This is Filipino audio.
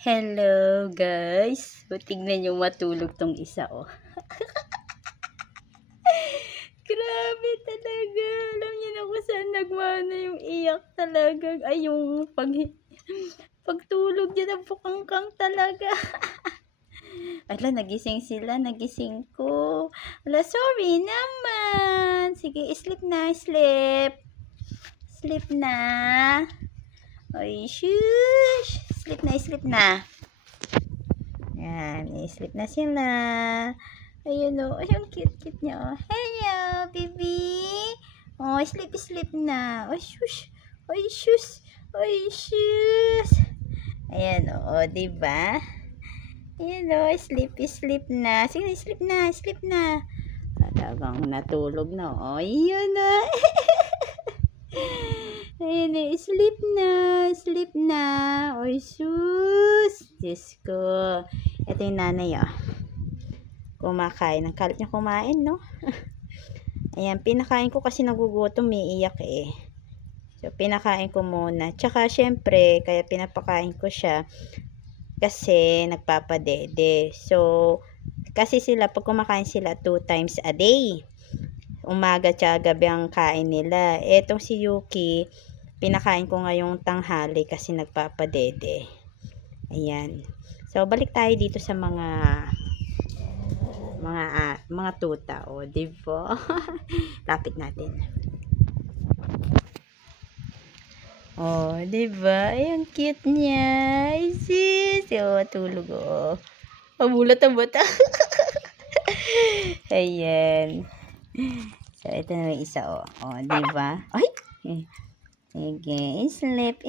Hello guys. So, tignan yung matulog tong isa oh. Grabe talaga. Alam niyo na kung saan nagmana yung iyak talaga. Ay yung pagtulog niya na bukangkang talaga. Ala, nagising sila. Nagising ko. Ala, sorry naman. Sige, sleep na. Sleep. Sleep na. Ay, shush. Sleep na, sleep na. Yan, sleep na sila. Ayun o, ayun, cute-cute niya o. Hello, baby. Oh, sleep na. Ay, shush. Ay, shush. Ay, shush. Ayan o, diba? Ayan o, sleep na. Sige, sleep na, sleep na. Talagang natulog na o. Ayun o. Ayan o, sleep na. Ay, shush. Diyos ko. Ito yung nanay o. Kumakain. Ang kalit niya kumain, no? Ayan, pinakain ko kasi nagugutom, iiyak eh. So, pinakain ko muna. Tsaka, syempre, kaya pinapakain ko siya kasi nagpapadede. So, kasi sila, pag kumakain sila 2 times a day. Umaga tsaka gabi ang kain nila. Etong si Yuki, pinakain ko ngayong tanghali kasi nagpapadede. Ayan. So, balik tayo dito sa mga tuta o, diba? Lapit natin. Oh, diba? Ay, ang cute niya. Ay, sis. Oh, tulog oh. Pamulat ang bata. Ayan. So, ito na yung isa oh. Oh, diba? Ay! Sige, sleep.